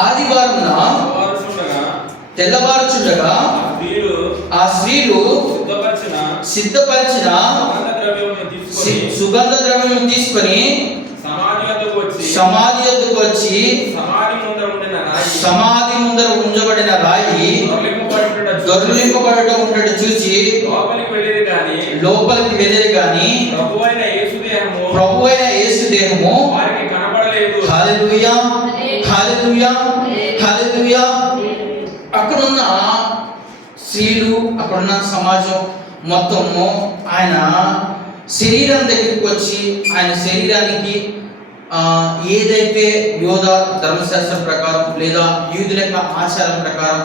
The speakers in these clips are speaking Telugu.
ఆదివారమున తెల్లవారుచుండగా ఆ స్త్రీలు సిద్ధపరిచిన సుగంధ ద్రవ్యము తీసుకొని సమాధి వద్దకు వచ్చి సమాధి ముందర ఉంచబడిన రాయి దొర్లింపబడటం ఉండటం చూసి లోపలికి వెళ్ళేది కానీ ప్రభువైన యేసు దేహము హల్లెలూయా హల్లెలూయా హల్లెలూయా. అక్కడున్న స్త్రీలు, అక్కడున్న సమాజం మొత్తము ఆయన శరీరం దగ్గరికి వచ్చి ఆయన శరీరానికి ఏదైతే యోధ ధర్మశాస్త్రం ప్రకారం లేదా యూదుల యొక్క ఆచారం ప్రకారం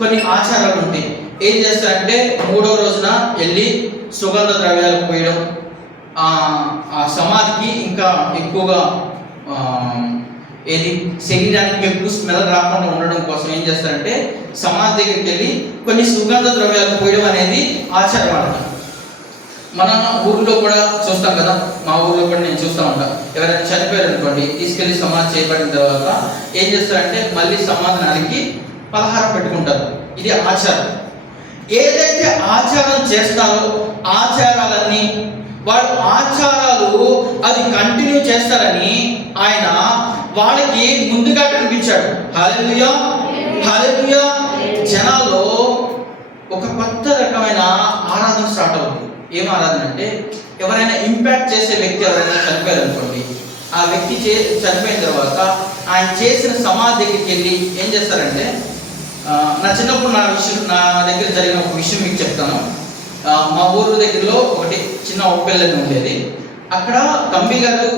కొన్ని ఆచారాలు ఉంటాయి. ఏం చేస్తారంటే 3వ రోజున వెళ్ళి సుగంధ ద్రవ్యాలు పోయడం, ఆ సమాధికి ఇంకా ఎక్కువగా ఏది శరీరానికి ఎక్కువ స్మెల్ రాకుండా ఉండడం కోసం ఏం చేస్తారంటే సమాధి దగ్గరికి వెళ్ళి కొన్ని సుగంధ ద్రవ్యాలు పోయడం అనేది ఆచారం అన్నమాట. మన ఊర్లో కూడా చూస్తాం కదా, మా ఊర్లో కూడా నేను చూస్తూ ఉంటాను. ఎవరైనా చనిపోయారు అనుకోండి, తీసుకెళ్లి సమాధి చేయబడిన తర్వాత ఏం చేస్తారంటే మళ్ళీ సమాధిని అడిగి పలహారం పెట్టుకుంటారు. ఇది ఆచారం. ఏదైతే ఆచారం చేస్తారో ఆచారాలన్నీ వాళ్ళు ఆచారాలు అది కంటిన్యూ చేస్తారని ఆయన వాళ్ళకి ముందుగా కనిపించాడు. హల్లెలూయా హల్లెలూయా. జనాల్లో ఒక కొత్త రకమైన ఆరాధన స్టార్ట్ అవుతుంది. ఏం ఆరాధన అంటే, ఎవరైనా ఇంపాక్ట్ చేసే వ్యక్తి ఎవరైనా చనిపోయారు అనుకోండి, ఆ వ్యక్తి చనిపోయిన తర్వాత ఆయన చేసిన సమాధి దగ్గరికి వెళ్ళి ఏం చేస్తారంటే, నా చిన్నప్పుడు నా దగ్గర జరిగిన ఒక విషయం మీకు చెప్తాను. మా ఊరు దగ్గరలో ఒకటి చిన్న ఒప్పెళ్ళని ఉండేది. అక్కడ తంబి గారు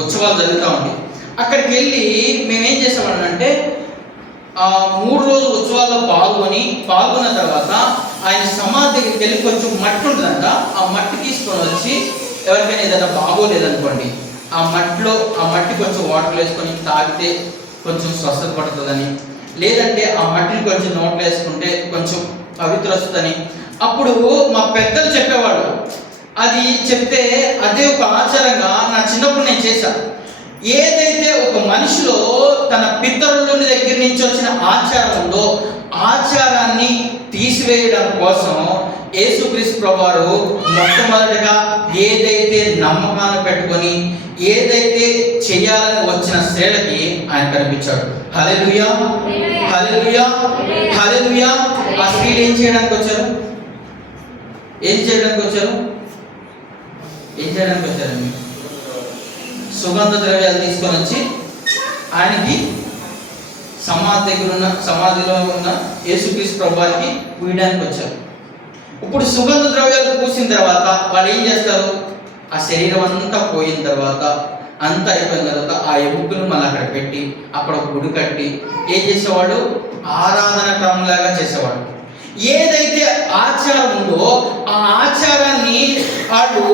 ఉత్సవాలు జరుగుతూ ఉంటాయి. అక్కడికి వెళ్ళి మేమేం చేసామనంటే 3 రోజుల ఉత్సవాల్లో పాల్గొన్న తర్వాత ఆయన సమాధి దగ్గరికి వెళ్ళి కొంచెం మట్టి ఉంటుందంట. ఆ మట్టి తీసుకొని వచ్చి ఎవరికైనా ఏదైనా బాగోలేదనుకోండి, ఆ మట్టి కొంచెం వాటర్ వేసుకొని తాగితే కొంచెం స్వస్థత పడుతుందని, లేదంటే ఆ మట్టిని కొంచెం నోట్లో వేసుకుంటే కొంచెం పవిత్ర వస్తుందని అప్పుడు మా పెద్దలు చెప్పేవాళ్ళు. అది చెప్తే అదే ఒక ఆచారంగా నా చిన్నప్పుడు నేను చేశాను. ఏదైతే ఒక మనిషిలో తన పితరుల దగ్గర నుంచి వచ్చిన ఆచారం ఉందో ఆచారాన్ని తీసివేయడం కోసం యేసుక్రీస్తు ప్రభువారు మొట్టమొదటిగా ఏదైతే నమ్మకాన్ని పెట్టుకొని ఏదైతే చేయాలని వచ్చిన స్త్రీలకి ఆయన కనిపించాడు. హల్లెలూయా హల్లెలూయా హల్లెలూయా. ఆ స్త్రీలు ఏం చేయడానికి వచ్చారు? సుగంధ ద్రవ్యాలు తీసుకొని వచ్చి ఆయనకి సమాధిలో ఉన్న యేసుక్రీస్తు ప్రభువారికి పూయడానికి వచ్చారు. ఇప్పుడు సుగంధ ద్రవ్యాలు పూసిన తర్వాత వాళ్ళు ఏం చేస్తారు? ఆ శరీరం అంతా పోయిన తర్వాత, అంతా అయిపోయిన తర్వాత ఆ ఎముకలు మళ్ళీ అక్కడ పెట్టి అక్కడ గుడి కట్టి ఏం చేసేవాడు? ఆరాధన క్రమంలాగా చేసేవాడు. ఏదైతే ఆచారం ఉందో ఆ ఆచారాన్ని వాళ్ళు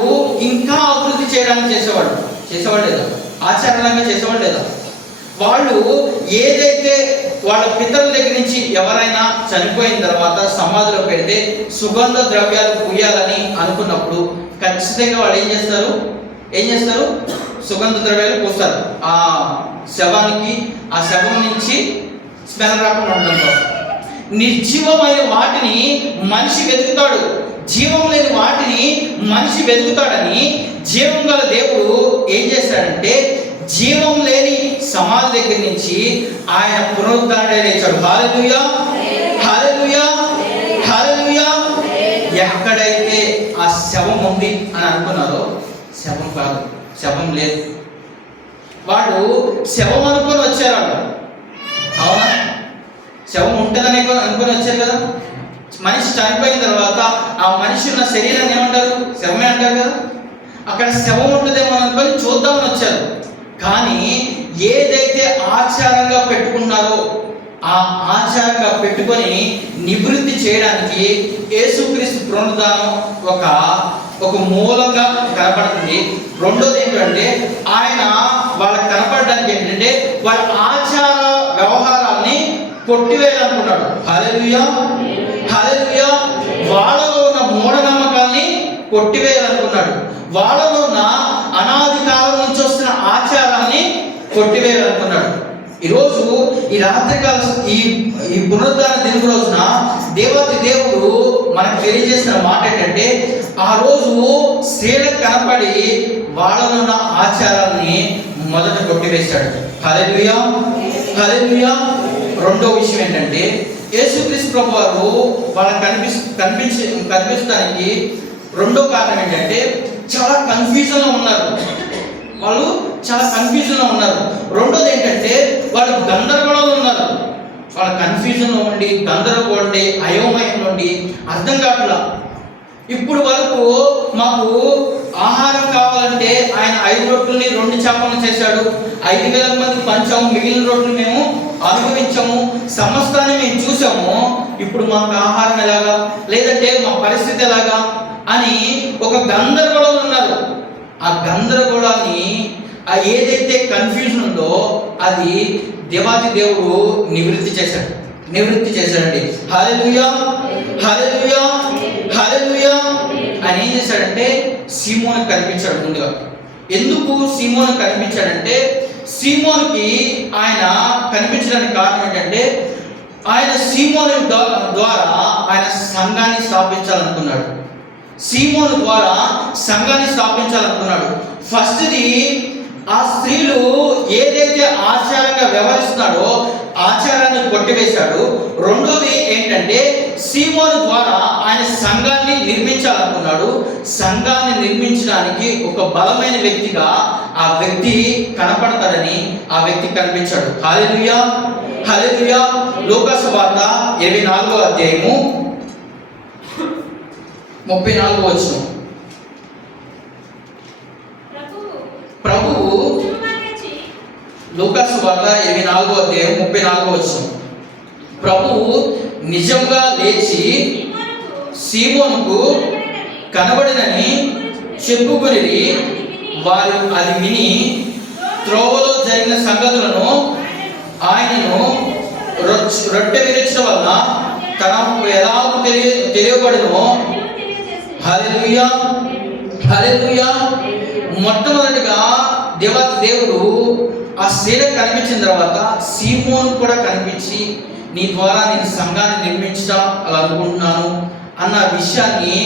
ఇంకా అభివృద్ధి చేయడానికి చేసేవాడు లేదా? ఆచారంగా చేసేవాడు లేదా? వాళ్ళు ఏదైతే వాళ్ళ పితరుల దగ్గర నుంచి ఎవరైనా చనిపోయిన తర్వాత సమాధిలో పెడితే సుగంధ ద్రవ్యాలు పూయాలని అనుకున్నప్పుడు ఖచ్చితంగా వాళ్ళు ఏం చేస్తారు? సుగంధ ద్రవ్యాలు పూస్తారు ఆ శవానికి. ఆ శవం నుంచి స్మెల్ రాకుండా ఉండడం కోసం. నిర్జీవమైన వాటిని మనిషి వెతుకుతాడు, జీవం లేని వాటిని మనిషి వెతుకుతాడని జీవం గల దేవుడు ఏం చేశాడంటే జీవం లేని సమాధి దగ్గర నుంచి ఆయన పునరుద్ధరణ లేచాడు. హల్లెలూయా హల్లెలూయా హల్లెలూయా. ఎక్కడైతే ఆ శవం ఉంది అని అనుకున్నారో శవం కాదు, శవం లేదు. వాడు శవం అనుకొని వచ్చారు. అవునా? శవం ఉంటుందని అనుకొని వచ్చారు కదా. మనిషి చనిపోయిన తర్వాత ఆ మనిషి ఉన్న శరీరాన్ని ఏమంటారు? శవమే అంటారు కదా. అక్కడ శవం ఉంటుందేమో అనుకొని చూద్దామని వచ్చారు. కానీ ఏదైతే ఆచారంగా పెట్టుకున్నారో ఆ ఆచారంగా పెట్టుకొని నివృత్తి చేయడానికి యేసుక్రీస్తు పునరుద్ధానం ఒక మూలంగా కనపడుతుంది. రెండోది ఏంటంటే ఆయన వాళ్ళకి కనపడడానికి ఏంటంటే వాళ్ళ ఆచార వ్యవహారాన్ని కొట్టివేయాలనుకున్నాడు. హల్లెలూయా హల్లెలూయా. వాళ్ళలో ఉన్న మూఢనమ్మకాల్ని కొట్టివేయాలనుకున్నాడు. వాళ్ళలో ఉన్న అనాది కాలం నుంచి వస్తున్న ఆచారాన్ని కొట్టివేయాలనుకున్నాడు. రాత్రికాల ఈ ఈ పునరుద్ధాన దినం రోజున దేవాది దేవుడు మనకు తెలియజేసిన మాట ఏంటంటే, ఆ రోజు స్త్రీలకు కనపడి వాళ్ళలో ఉన్న ఆచారాన్ని మొదట కొట్టివేశాడు. హల్లెలూయా, హల్లెలూయా. రెండో విషయం ఏంటంటే, యేసుక్రీస్తు ప్రభు వారు వాళ్ళకి కనిపించడానికి రెండో కారణం ఏంటంటే, చాలా కన్ఫ్యూజన్లో ఉన్నారు. వాళ్ళు చాలా కన్ఫ్యూజన్లో ఉన్నారు. రెండోది ఏంటంటే, వాళ్ళు గందరగోళంలో ఉన్నారు. వాళ్ళ కన్ఫ్యూజన్లో ఉండి, గందరగోళం ఉండి, అయోమయంలో ఉండి అర్థం కావట్లా. ఇప్పుడు వరకు మాకు ఆహారం కావాలంటే ఆయన 5 రొట్టెల్ని 2 చేపలను చేశాడు, 5,000 మందికి పంచాము, మిగిలిన రొట్టెలు మేము అనుభవించాము, సమస్తాన్ని మేము చూసాము. ఇప్పుడు మాకు ఆహారం ఎలాగా, లేదంటే మా పరిస్థితి ఎలాగా అని ఒక గందరగోళంలో ఉన్నారు. ఆ గందరగోళాన్ని, ఆ ఏదైతే కన్ఫ్యూజన్ ఉందో అది దేవాది దేవుడు నివృత్తి చేశాడండి. హల్లెలూయా, హల్లెలూయా, హల్లెలూయా. ఆయన ఏం చేశాడంటే, సీమోను కనిపించాడు ముందుగా. ఎందుకు సీమోను కనిపించాడంటే, సీమోనుకి ఆయన కనిపించడానికి కారణం ఏంటంటే, ఆయన సీమోను ద్వారా ఆయన సంఘాన్ని స్థాపించాలనుకున్నాడు. సీమోను ద్వారా సంఘాన్ని స్థాపించాలనుకున్నాడు. ఫస్ట్ది, ఆ స్త్రీలు ఏదైతే ఆచారంగా వ్యవహరిస్తున్నాడో ఆచారాన్ని కొట్టివేశాడు. రెండోది ఏంటంటే, సీమోను ద్వారా ఆయన సంఘాన్ని నిర్మించాలనుకున్నాడు. సంఘాన్ని నిర్మించడానికి ఒక బలమైన వ్యక్తిగా ఆ వ్యక్తి కనపడతాడని ఆ వ్యక్తి కనిపించాడు. హల్లెలూయా, హల్లెలూయా. లూకా సువార్త 24వ అధ్యాయము 34వ వచనం. ప్రభువు లూకా సువార్త 24వ అధ్యాయం 34వ వచనం. ప్రభువు నిజంగా లేచి సీమోనుకు కనబడినని చెప్పుకొని వారు అది విని త్రోవలో జరిగిన సంగతులను ఆయనను రొట్టె విరిచడం వలన తనకు ఎలాగూ తెలియబడునో. హల్లెలూయా, హల్లెలూయా. మొట్టమొదటిగా దేవుడు ఆ స్త్రీలకు కనిపించిన తర్వాత సీమోను కూడా కనిపించి, నీ ద్వారా నేను సంఘాన్ని నిర్మించాలనుకుంటున్నాను అన్న విషయాన్ని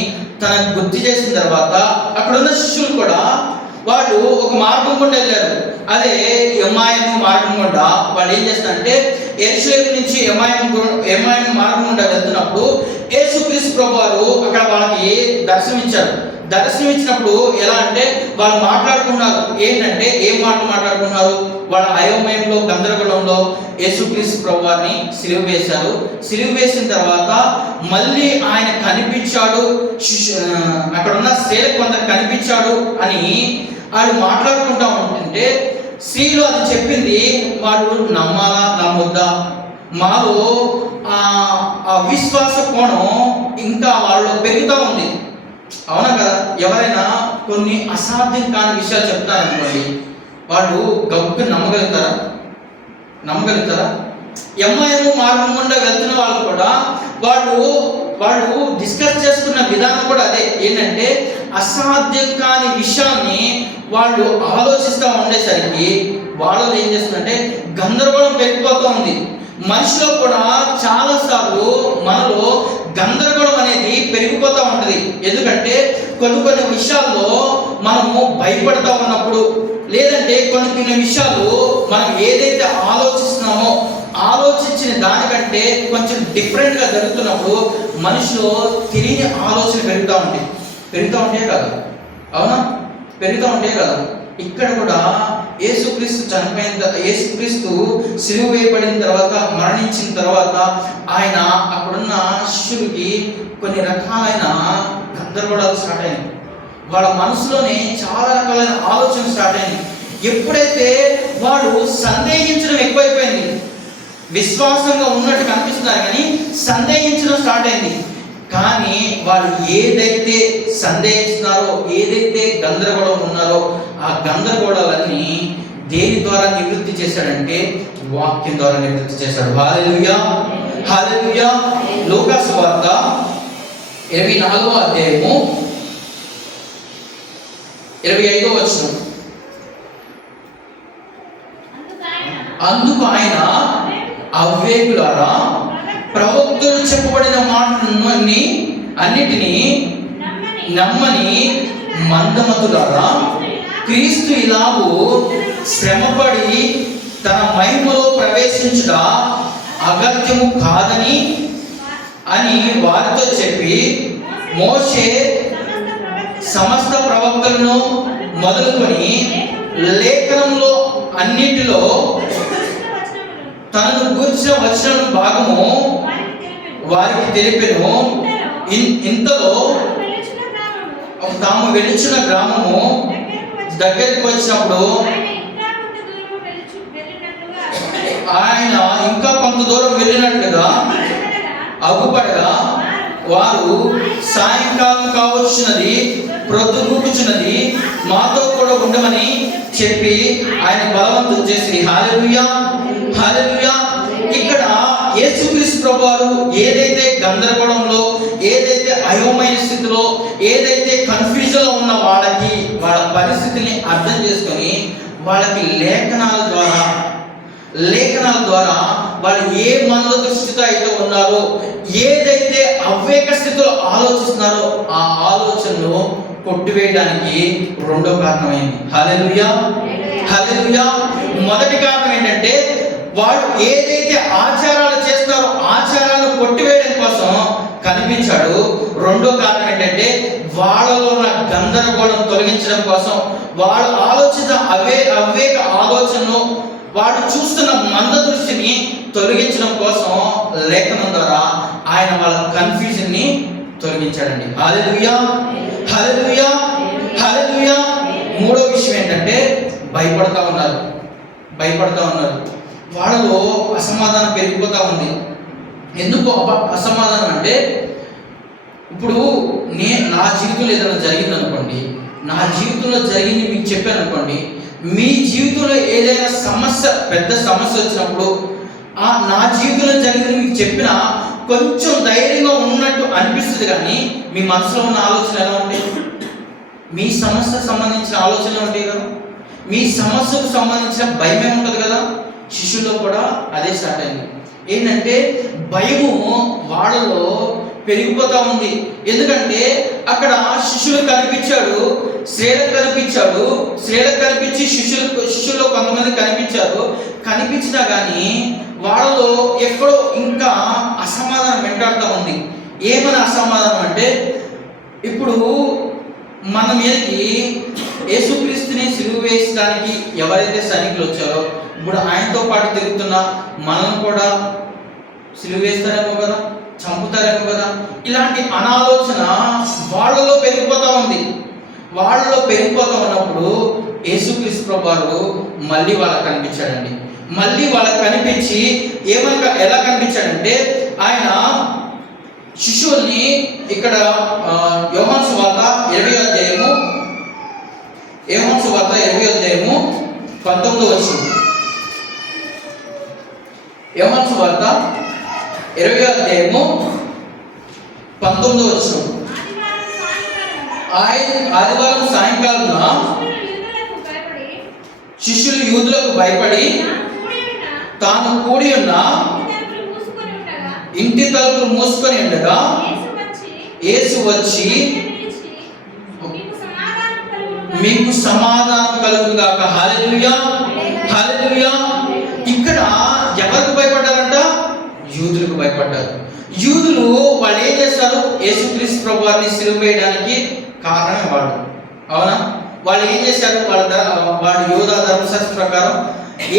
తనకు గుర్తు చేసిన తర్వాత అక్కడున్న శిష్యులు కూడా వాళ్ళు ఒక మార్గం గుండా వెళ్ళారు. అదే ఎమ్మాయిము మార్గం గుండా వాళ్ళు ఏం చేస్తారంటే, యెరూషలేము నుంచి ఎమ్మాయిము మార్గం గుండా వెళ్తున్నప్పుడు యేసుక్రీస్తు ప్రభు వారు అక్కడ వాళ్ళకి దర్శనమిచ్చినప్పుడు ఎలా అంటే, వాళ్ళు మాట్లాడుకున్నారు. ఏంటంటే, ఏం మాట్లాడుకున్నారు? వాళ్ళ అయోమయంలో, గందరగోళంలో యేసుక్రీస్తు ప్రభు వారిని సిలువ వేశారు. సిలువ వేసిన తర్వాత మళ్ళీ ఆయన కనిపించాడు, అక్కడ ఉన్న స్త్రీలకు కొందరు కనిపించాడు అని వాళ్ళు మాట్లాడుకుంటా ఉంటుంటే, స్త్రీలు అది చెప్పింది వాళ్ళు నమ్మాలా నమ్మొద్దా? మాలో ఆ విశ్వాస కోణం ఇంకా వాళ్ళు పెరుగుతూ ఉంది. అవునా కదా? ఎవరైనా కొన్ని అసాధ్యం కాని విషయాలు చెప్తారనుకోండి, వాళ్ళు గబ్బు నమ్మగలుగుతారా? ఎమ్మాయిము మార్గం గుండా వెళ్తున్న వాళ్ళు కూడా వాళ్ళు డిస్కస్ చేసుకున్న విధానం కూడా అదే. ఏంటంటే, అసాధ్యం కాని విషయాన్ని వాళ్ళు ఆలోచిస్తూ ఉండేసరికి వాళ్ళు ఏం చేస్తుందంటే గందరగోళం పెరిగిపోతూ ఉంది. మనిషిలో కూడా చాలాసార్లు మనలో గందరగోళం అనేది పెరిగిపోతూ ఉంటుంది. ఎందుకంటే కొన్ని విషయాల్లో మనము భయపడతా ఉన్నప్పుడు, లేదంటే కొన్ని విషయాలు మనం ఏదైతే ఆలోచిస్తున్నామో ఆలోచించిన దానికంటే కొంచెం డిఫరెంట్గా జరుగుతున్నప్పుడు మనిషిలో తెలియని ఆలోచన పెరుగుతూ ఉంటాయి కదా? అవునా? పెరుగుతూ ఉంటాయి కదా? ఇక్కడ కూడా యేసుక్రీస్తు సిలువ వేయబడిన తర్వాత, మరణించిన తర్వాత ఆయన అక్కడున్న శిష్యులకి కొన్ని రకాలైన గందరగోళాలు స్టార్ట్ అయినాయి. వాళ్ళ మనసులోనే చాలా రకాలైన ఆలోచన స్టార్ట్ అయినాయి. ఎప్పుడైతే వాడు సందేహించడం ఎక్కువైపోయింది, విశ్వాసంగా ఉన్నట్టు కనిపిస్తున్నారు కానీ సందేహించడం స్టార్ట్ అయింది. కానీ వాళ్ళు ఏదైతే సందేహిస్తున్నారో, ఏదైతే గందరగోళం ఉన్నారో ఆ గందరగోళాలన్నీ దేని ద్వారా నివృత్తి చేశాడంటే వాక్యం ద్వారా నివృత్తి చేశాడు. హల్లెలూయా, హల్లెలూయా. లూకా సువార్త 24వ అధ్యాయము 25వ వచనం. అందుకు ఆయన అవివేకులారా, ప్రవక్తలు చెప్పబడిన మాటలన్నీ అన్నిటినీ నమ్మని మందమతులారా, క్రీస్తు ఇలాగూ శ్రమపడి తన మహిమలో ప్రవేశించుట అగత్యము కాదని అని వారితో చెప్పి, మోషే సమస్త ప్రవక్తలను మొదలుకొని లేఖనంలో అన్నిటిలో తనను గూర్చిన వచన భాగము వారికి తెలిపెను. ఇంతలో తాము వెలుచున్న గ్రామము దగ్గరికి వచ్చినప్పుడు ఆయన ఇంకా కొంత దూరం వెళ్ళినట్లుగా అగుపడగా వారు సాయంకాలం కావచ్చున్నది, ప్రొద్దుగూకుచున్నది, మాతో కూడా ఉండమని చెప్పి ఆయన బలవంతం చేసి. హల్లెలూయా, హల్లెలూయా. ఇక్కడ యేసుక్రీస్తు ప్రభువారు ఏదైతే గందరగోళంలో, ఏదైతే అయోమయ స్థితిలో, ఏదైతే కన్ఫ్యూజన్ లో ఉన్న వాళ్ళకి వాళ్ళ పరిస్థితిని అర్థం చేసుకొని వాళ్ళకి లేఖనాల ద్వారా వాళ్ళు ఏ మంద దృష్టితో అయితే ఉన్నారో, ఏదైతే అవివేక స్థితిలో ఆలోచిస్తున్నారో ఆ ఆలోచనను కొట్టివేయడానికి రెండో కారణమైంది. హల్లెలూయా, హల్లెలూయా. మొదటి కారణం ఏంటంటే వాడు ఏదైతే ఆచారాలు చేస్తారో ఆచారాలను కొట్టివేయడం కోసం కనిపించాడు. రెండో కారణం ఏంటంటే వాళ్ళలో ఉన్న గందరగోళం తొలగించడం కోసం, వాళ్ళు ఆలోచించిన అవివేక ఆలోచనను, వాడు చూస్తున్న మంద దృష్టిని తొలగించడం కోసం లేఖనం ద్వారా ఆయన వాళ్ళ కన్ఫ్యూజన్ ని తొలగించాడండి. హల్లెలూయా, హల్లెలూయా, హల్లెలూయా. మూడో విషయం ఏంటంటే భయపడతా ఉన్నారు. వాళ్ళలో అసమాధానం పెరిగిపోతా ఉంది. ఎందుకు అసమాధానం అంటే, ఇప్పుడు నా జీవితంలో ఏదైనా జరిగింది అనుకోండి, నా జీవితంలో జరిగింది మీకు చెప్పాను అనుకోండి, మీ జీవితంలో ఏదైనా సమస్య, పెద్ద సమస్య వచ్చినప్పుడు నా జీవితంలో జరిగింది మీకు చెప్పినా కొంచెం ధైర్యంగా ఉన్నట్టు అనిపిస్తుంది. కానీ మీ మనసులో ఉన్న ఆలోచన ఎలా ఉంటాయి? మీ సమస్యకు సంబంధించిన ఆలోచనలు ఉంటాయి కదా, మీ సమస్యకు సంబంధించిన భయమే ఉంటుంది కదా. శిష్యుల్లో కూడా అదే స్టార్ట్ అయింది. ఏంటంటే భయము వాళ్ళలో పెరిగిపోతా ఉంది. ఎందుకంటే అక్కడ శిష్యులకు కనిపించాడు, స్త్రీలకు కనిపించి శిష్యుల్లో కొంతమంది కనిపించారు. కనిపించినా కానీ వాళ్ళలో ఎక్కడో ఇంకా అసమాధానం వెంటాడుతూ ఉంది. ఏమైనా అసమాధానం అంటే, ఇప్పుడు మన మీదకి యేసుక్రీస్తుని సిలువ వేయడానికి ఎవరైతే సైనికులు వచ్చారో, ఇప్పుడు ఆయనతో పాటు తిరుగుతున్న మనల్ని కూడా సిలువ వేస్తారేమో కదా, చంపుతారేమో కదా, ఇలాంటి అనాలోచన వాళ్ళలో పెరిగిపోతూ ఉంది. వాళ్ళలో పెరిగిపోతూ ఉన్నప్పుడు యేసుక్రీస్తు ప్రభువారు మళ్ళీ వాళ్ళకి కనిపించాడండి. మళ్ళీ వాళ్ళకి కనిపించి ఎలా కనిపించాడంటే, ఆయన శిష్యుల్ని ఇక్కడ యోహాను సువార్త 20వ అధ్యాయము 19వ వచనం. యోహాను సువార్త 20వ అధ్యాయము 19వ వచనం. ఆదివారం సాయంకాలం శిష్యులు యూదులకు భయపడి తాను కూడి ఉన్న ఇంటి తలుపులు మూసుకొని ఉండగా యేసు వచ్చి, మీకు సమాధానం కలుగును గాక. హల్లెలూయా, హల్లెలూయా. ఇక్కడ ఎవరికి భయపడ్డారంట? యూదులకు భయపడ్డారు. యూదులు వాళ్ళు ఏం చేస్తారు? యేసుక్రీస్తు ప్రభువారిని సిలువ వేయడానికి కారణమే వాడు. అవునా? వాళ్ళు ఏం చేశారు? వాడు యూదా ధర్మశాస్త్ర ప్రకారం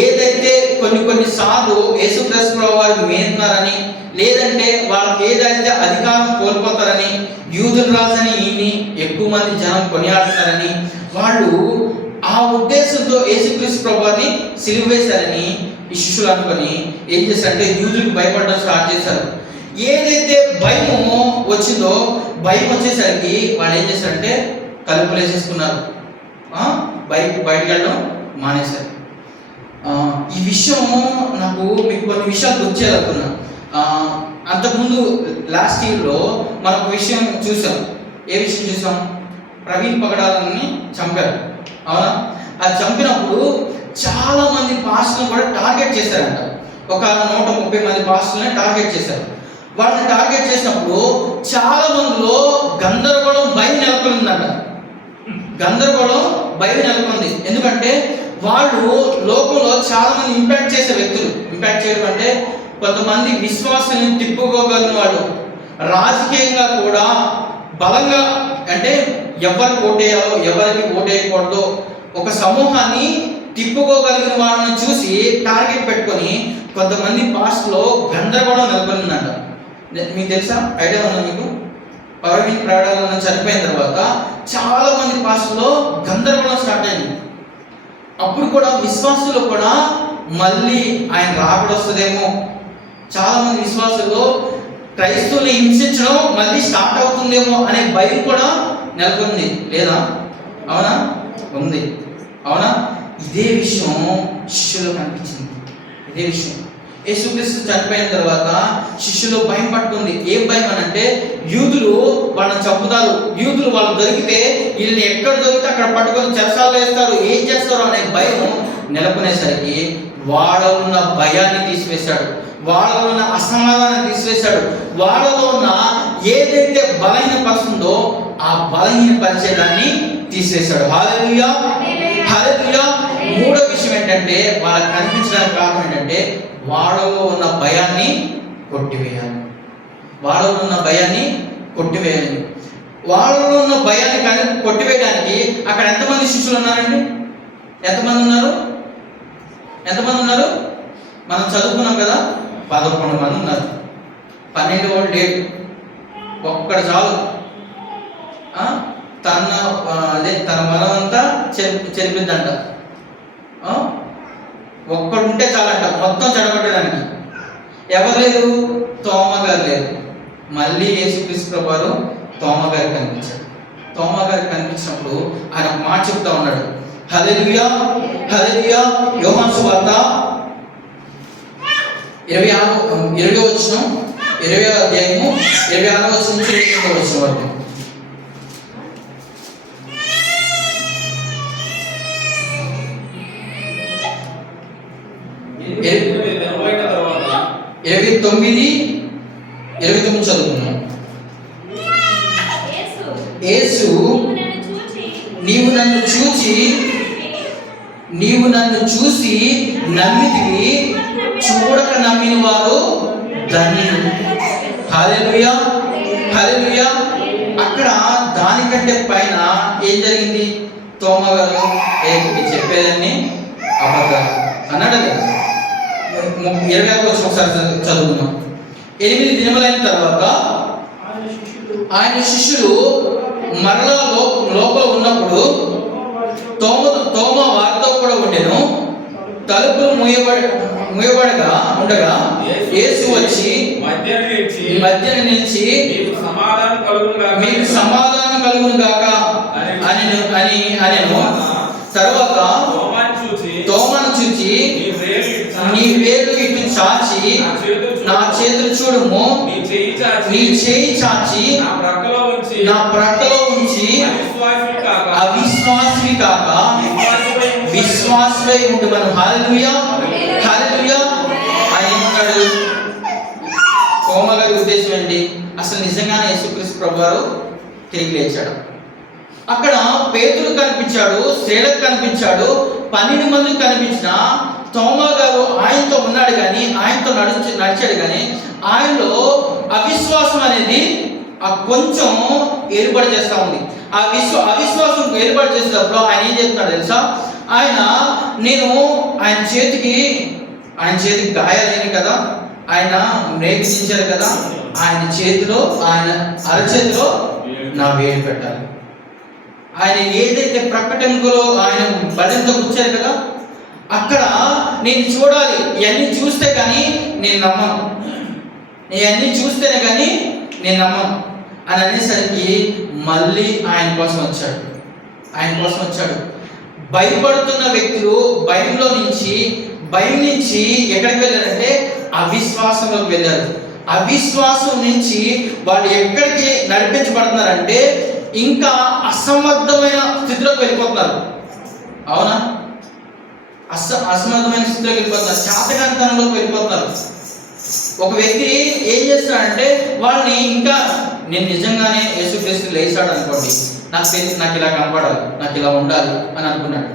ఏదైతే కొన్ని సార్లు యేసుక్రీస్తు ప్రభువారు మీరున్నారని, లేదంటే వాళ్ళకి ఏదైతే అధికారం కోల్పోతారని, యూదుల రాజని ఈయన్ని ఎక్కువ మంది జనం కొనియాడుతారని, వాళ్ళు ఆ ఉద్దేశంతో యేసుక్రీస్తు ప్రభువారిని సిలువ వేశారని ఈ శిష్యులు అనుకొని ఏం చేశారంటే యూదులకు భయపడడం స్టార్ట్ చేశారు. ఏదైతే భయము వచ్చిందో, భయం వచ్చేసరికి వాళ్ళు ఏం చేశారంటే తలుపులు వేసేసుకున్నారు, బయటకు వెళ్ళడం మానేశారు. ఈ విషయం మీకు కొన్ని విషయాలు గుర్చేయాలనుకున్నా. అంతకుముందు లాస్ట్ ఇయర్లో మనం ఒక విషయం చూసాం. ఏ విషయం చూసాం? ప్రవీణ్ పగడాలని చంపారు. అవునా? అది చంపినప్పుడు చాలా మంది పాస్టర్లు కూడా టార్గెట్ చేశారంట. ఒక 130 మంది పాస్టర్ని టార్గెట్ చేశారు. వాళ్ళని టార్గెట్ చేసినప్పుడు చాలా మందిలో గందరగోళం, భయం నెలకొందంట. గందరగోళం, భయం నెలకొంది. ఎందుకంటే వాళ్ళు లోకంలో చాలా మంది ఇంపాక్ట్ చేసే వ్యక్తులు. ఇంపాక్ట్ చేయడం అంటే కొంతమంది విశ్వాసాన్ని తిప్పుకోగలిగిన వాళ్ళు, రాజకీయంగా కూడా బలంగా, అంటే ఎవరికి ఓటేయాలో ఎవరికి ఓటేయకూడదో ఒక సమూహాన్ని తిప్పుకోగలిగిన వాళ్ళని చూసి టార్గెట్ పెట్టుకొని కొంతమంది పాస్ట్లో గందరగోళం నెలకొందంట. మీకు తెలుసా? ఐడియా ఉందా మీకు? పరమీన్ ప్రాణాలను చనిపోయిన తర్వాత చాలా మంది పాస్టర్లో గందరగోళం స్టార్ట్ అయింది. అప్పుడు కూడా విశ్వాసులు కూడా మళ్ళీ ఆయన రాకడ వస్తుందేమో, చాలా మంది విశ్వాసులు క్రైస్తవుల్ని హింసించడం మళ్ళీ స్టార్ట్ అవుతుందేమో అనే భయం కూడా నెలకొంది. లేదా? అవునా? ఉంది. అవునా? ఇదే విషయం శిష్యులు కనిపించింది. ఇదే విషయం యేసుక్రీస్తు చనిపోయిన తర్వాత శిష్యులు భయం పట్టుకుంది. ఏం భయం అని అంటే, యూదులు వాళ్ళని చంపుతారు, యూదులు వాళ్ళు దొరికితే వీళ్ళని ఎక్కడ దొరికితే అక్కడ పట్టుకొని చెరసాల్లో వేస్తారు, ఏం చేస్తారో అనే భయం నెలకొనేసరికి వాళ్ళలో ఉన్న భయాన్ని తీసివేశాడు, వాళ్ళలో ఉన్న అసమాధానాన్ని తీసివేశాడు, వాళ్ళలో ఉన్న ఏదైతే బలహీనపరుస్తుందో ఆ బలహీనపరిచేదాన్ని తీసివేశాడు. హల్లెలూయా, హల్లెలూయా. మూడో విషయం ఏంటంటే, వాళ్ళకి కనిపించడానికి కారణం ఏంటంటే వాళ్ళలో ఉన్న భయాన్ని కొట్టివేయాలి. వాళ్ళలో ఉన్న భయాన్ని కొట్టివేయాలి. వాళ్ళలో ఉన్న భయాన్ని కొట్టివేయడానికి అక్కడ ఎంతమంది శిష్యులు ఉన్నారండి? ఎంతమంది ఉన్నారు? ఎంతమంది ఉన్నారు? మనం చదువుకున్నాం కదా, 11 మంది ఉన్నారు. 12 వాళ్ళు లేడు. ఒక్కడ చాలు తన మలం అంతా చెరిపిద్దంట. ఒక్కడుంటే చాలంట మొత్తం చెడగొట్టడానికి. ఎవరు లేరు? తోమ గారు లేరు. మళ్ళీ యేసుక్రీస్తు ప్రభువారు తోమ గారికి కనిపించాడు. తోమ గారికి కనిపించినప్పుడు ఆయన ఒక మాట చెప్తా ఉన్నాడు. హల్లెలూయా, హల్లెలూయా. యోహాను సువార్త 20వ వచనం, 20వ అధ్యాయము 26వ వచనం నుంచి 28వ వచనం వరకు. తర్వాత 29 చదువుకున్నాం. యేసు, నీవు నన్ను చూసి నమ్మితివి, చూడక నమ్మిన వారు ధన్యులు. హల్లెలూయా, హల్లెలూయా. అక్కడ దానికంటే పైన ఏం జరిగింది? తోమ గారు చెప్పేదాన్ని అబద్ధాలు అన్నాడు కదా. 20వ వచనం ఒకసారి చదువుకున్నాం. 8 దినములైన తర్వాత ఆయన శిష్యులు మరలా లోపల ఉన్నప్పుడు తోమ వారితో కూడా ఉండెను. తలుపులు మూయబడగా ఉండగా యేసు వచ్చి మధ్యన నిలిచి మీకు సమాధానం కలుగును గాక అనెను. తర్వాత తోమను చూచి, నీ వేలు ఇటు చాచి నా చేతులు చూడుము, నీ చేయి చాచి నా ప్రక్కలో ఉంచి అవిశ్వాసివి కాక విశ్వాసమై ఉండు. మనం హల్లెలూయా, హల్లెలూయా. ఆయన ఏమన్నాడు? తోమ గారి ఉద్దేశం ఏంటి? అసలు నిజంగానే యేసుక్రీస్తు ప్రభువారు తిరిగి లేచాడు. అక్కడ పేతురు కనిపించాడు, స్త్రీలకు కనిపించాడు, 12 మందికి కనిపించిన తోమ గారు ఆయనతో ఉన్నాడు కానీ, ఆయనతో నడిచాడు కానీ ఆయనలో అవిశ్వాసం అనేది ఆ కొంచెం ఏర్పాటు చేస్తూ ఉంది. అవిశ్వాసం ఏర్పాటు చేసేటప్పుడు ఆయన ఏం చెప్తున్నాడు తెలుసా? ఆయన చేతికి గాయాలని కదా, ఆయన నేర్పించారు కదా, ఆయన చేతిలో, ఆయన అరచేతిలో నా వేలు పెట్టాలి. ఆయన ఏదైతే ప్రకటనలో ఆయన బలితో కూర్చారు కదా, అక్కడ నేను చూడాలి. ఇవన్నీ చూస్తే కానీ నేను నమ్మను, ఇవన్నీ చూస్తేనే కానీ నేను నమ్మను అని అనేసరికి మళ్ళీ ఆయన కోసం వచ్చాడు. భయపడుతున్న వ్యక్తులు భయం నుంచి ఎక్కడికి వెళ్ళారంటే అవిశ్వాసంలోకి వెళ్ళారు. అవిశ్వాసం నుంచి వాళ్ళు ఎక్కడికి నడిపించబడుతున్నారంటే ఇంకా అసమర్థమైన స్థితిలోకి వెళ్ళిపోతున్నారు. అవునా? అసమర్థమైన స్థితిలోకి వెళ్ళిపోతున్నారు, చాతకాంతనంలోకి వెళ్ళిపోతున్నారు. ఒక వ్యక్తి ఏం చేస్తాడంటే వాళ్ళని ఇంకా నేను నిజంగానే యేసుక్రీస్తు లేచాడు అనుకోండి, నాకు ఇలా కనపడాలి, నాకు ఇలా ఉండాలి అని అనుకున్నాడు.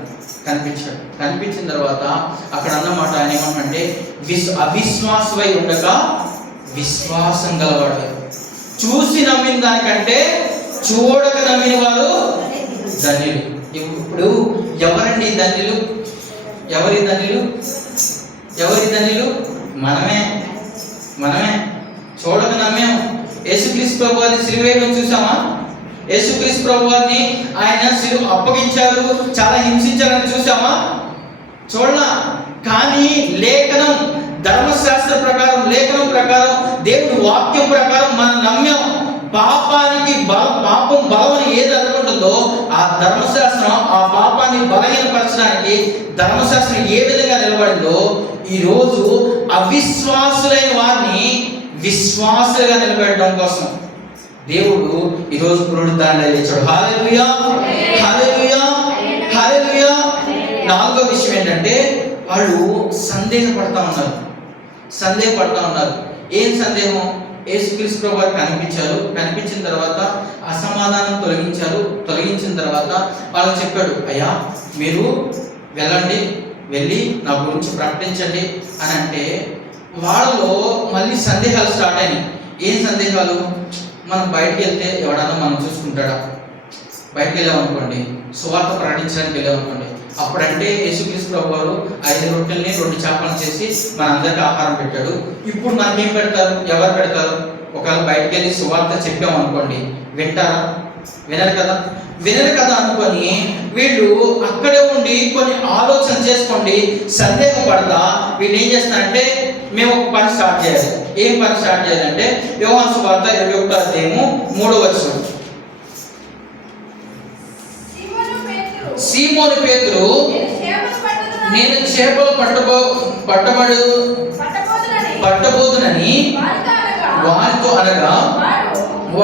కనిపించాడు. కనిపించిన తర్వాత అక్కడ అన్నమాట ఆయన ఏమన్నంటే అవిశ్వాసమై ఉండక విశ్వాసం గలవాడు. చూసి నమ్మిన దానికంటే చూడక నమ్మిన వారు ధన్యులు. ఇప్పుడు ఎవరండి ధన్యులు? ఎవరి ధన్యులు? ఎవరి ధన్యులు? మనమే. చూడక నమ్మాము. యేసుక్రీస్తు ప్రభు వారిని సిలువ వేయడం చూసామా? యేసుక్రీస్తు ప్రభు వారిని ఆయన సిలువ అప్పగించారు, చాలా హింసించారని చూసామా? చూడలా. కానీ లేఖనం, ధర్మశాస్త్ర ప్రకారం, లేఖనం ప్రకారం, దేవుడి వాక్యం ప్రకారం మనం నమ్మాం. పాపానికి పాపం బలమని ఏది అనుకుంటుందో ఆ ధర్మశాస్త్రం ఆ పాపాన్ని బలహీనపరచడానికి ధర్మశాస్త్రం ఏ విధంగా నిలబడిందో ఈరోజు అవిశ్వాసులైన వారిని విశ్వాసులుగా నిలబెట్టడం కోసం దేవుడు ఈరోజు పునరుద్ధరణ లేచాడు. హల్లెలూయా, హల్లెలూయా, హల్లెలూయా. నాలుగో విషయం ఏంటంటే వాళ్ళు సందేహపడతా ఉన్నారు. ఏం సందేహం? యేసుక్రీస్తు ప్రభు వారు కనిపించారు. కనిపించిన తర్వాత అసమాధానం తొలగించిన తర్వాత వాళ్ళకి చెప్పాడు, అయ్యా మీరు వెళ్ళి నా గురించి ప్రకటించండి అని అంటే వాళ్ళలో మళ్ళీ సందేహాలు స్టార్ట్ అయినాయి. ఏం సందేహాలు? మనం బయటికి వెళ్తే ఎవడన్నా మనం చూసుకుంటాడా? బయటికి వెళ్ళామనుకోండి, సువార్త ప్రకటించడానికి వెళ్ళామనుకోండి, అప్పుడంటే యేసుక్రీస్తు ప్రభు వారు 5 రొట్టెల్ని 2 చేపలను చేసి మనందరికీ ఆహారం పెట్టాడు. ఇప్పుడు మనకేం పెడతారు? ఎవరు పెడతారు? ఒకవేళ బయటికి వెళ్ళి సువార్త చెప్పామనుకోండి, వింటారా? వినరు కదా అనుకొని వీళ్ళు అక్కడే ఉండి కొన్ని ఆలోచన చేసుకోండి, సందేహపడతా వీళ్ళు ఏం చేస్తారంటే మేము ఒక పని స్టార్ట్ చేయాలి. ఏం పని స్టార్ట్ చేయాలంటే యోహాను సువార్త 21వ అధ్యాయము 3వ వచనం. సీమోను పేతురు నేను చేపలు పట్టబోదునని వారితో అనగా